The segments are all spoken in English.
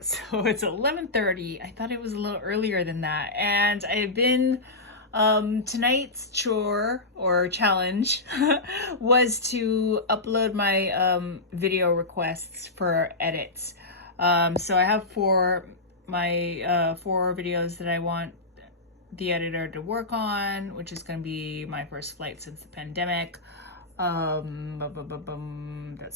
So it's 11:30. I thought it was a little earlier than that. And I've been tonight's chore or challenge was to upload my video requests for edits. So I have four videos that I want the editor to work on, which is going to be my first flight since the pandemic. That's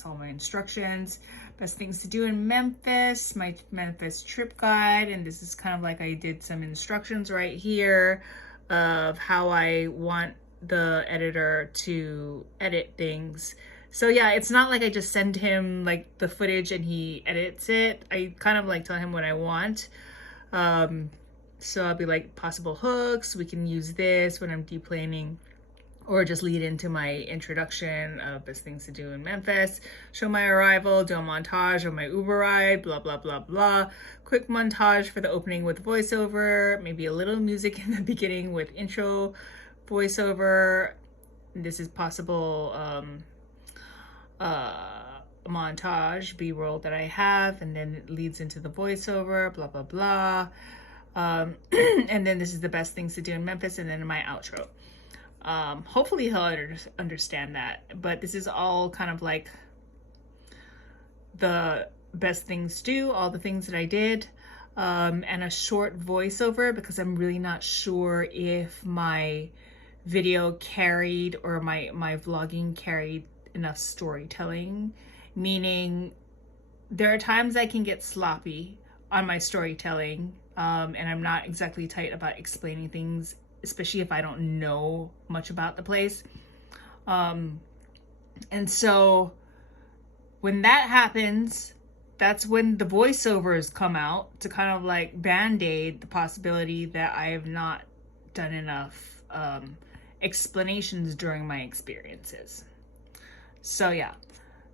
all my instructions. Best things to do in Memphis, my Memphis trip guide, and this is kind of like I did some instructions right here of how I want the editor to edit things. So yeah, it's not like I just send him like the footage and he edits it. I kind of like tell him what I want. So I'll be like possible hooks. We can use this when I'm deplaning, or just lead into my introduction of best things to do in Memphis, show my arrival, do a montage of my Uber ride, blah, blah, blah, blah. Quick montage for the opening with voiceover, maybe a little music in the beginning with intro voiceover. This is possible montage, B-roll that I have, and then it leads into the voiceover, blah, blah, blah. And then this is the best things to do in Memphis, and then my outro. Hopefully he'll understand that, but this is all kind of like the best things to do, all the things that I did, and a short voiceover because I'm really not sure if my video carried or my vlogging carried enough storytelling, meaning there are times I can get sloppy on my storytelling, and I'm not exactly tight about explaining things, especially if I don't know much about the place. And so when that happens, that's when the voiceovers come out to kind of like band-aid the possibility that I have not done enough explanations during my experiences. So yeah,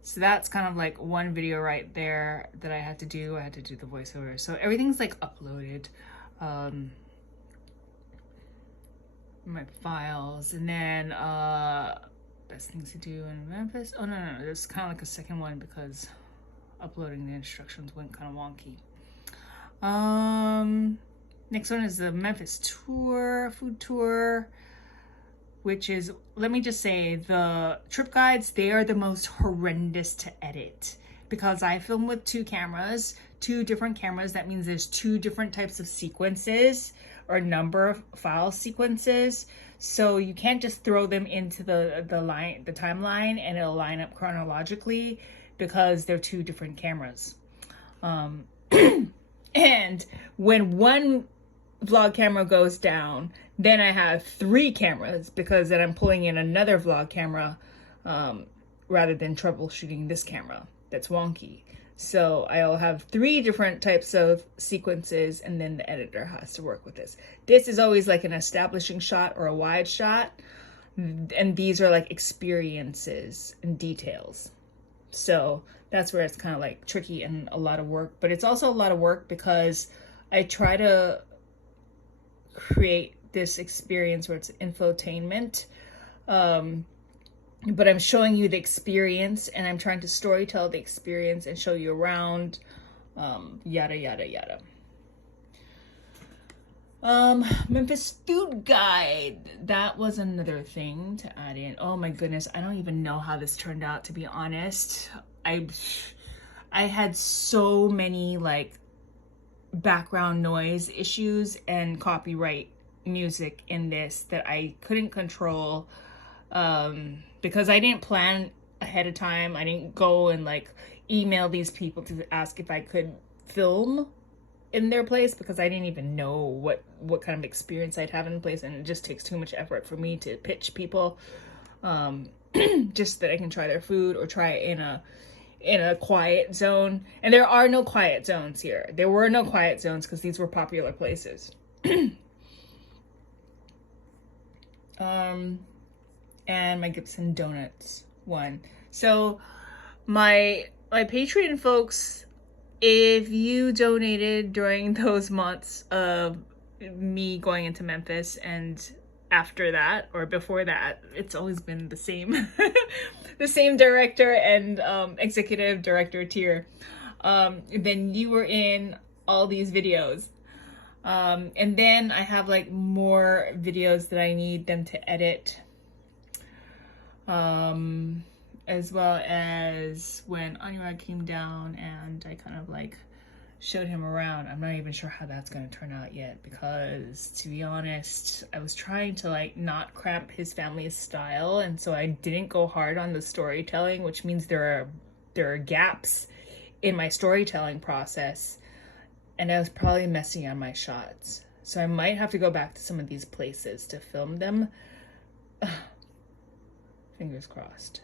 so that's kind of like one video right there that I had to do. I had to do the voiceover. So everything's like uploaded. My files, and then best things to do in Memphis. Oh no, there's kind of like a second one because uploading the instructions went kind of wonky. Next one is the Memphis tour, food tour, which is, let me just say, the trip guides, they are the most horrendous to edit because I film with two different cameras. That means there's two different types of sequences or number of file sequences. So you can't just throw them into the timeline and it'll line up chronologically because they're two different cameras. And when one vlog camera goes down, then I have three cameras because then I'm pulling in another vlog camera rather than troubleshooting this camera that's wonky. So I'll have three different types of sequences, and then the editor has to work with this. This is always like an establishing shot or a wide shot, and these are like experiences and details. So that's where it's kind of like tricky and a lot of work, but it's also a lot of work because I try to create this experience where it's infotainment, but I'm showing you the experience and I'm trying to storytell the experience and show you around, yada, yada, yada. Memphis food guide. That was another thing to add in. Oh my goodness. I don't even know how this turned out, to be honest. I had so many like background noise issues and copyright music in this that I couldn't control, because I didn't plan ahead of time. I didn't go and like email these people to ask if I could film in their place because I didn't even know what kind of experience I'd have in the place, and it just takes too much effort for me to pitch people just that I can try their food or try it in a quiet zone. And there are no quiet zones here. There were no quiet zones because these were popular places. And my Gibson Donuts one. So my Patreon folks, if you donated during those months of me going into Memphis and after that or before that, it's always been the same the same director and executive director tier. then you were in all these videos. And then I have like more videos that I need them to edit. As well as when Anurag came down and I kind of like showed him around. I'm not even sure how that's going to turn out yet, because to be honest, I was trying to like not cramp his family's style, and so I didn't go hard on the storytelling, which means there are gaps in my storytelling process, and I was probably messing on my shots. So I might have to go back to some of these places to film them. Fingers crossed.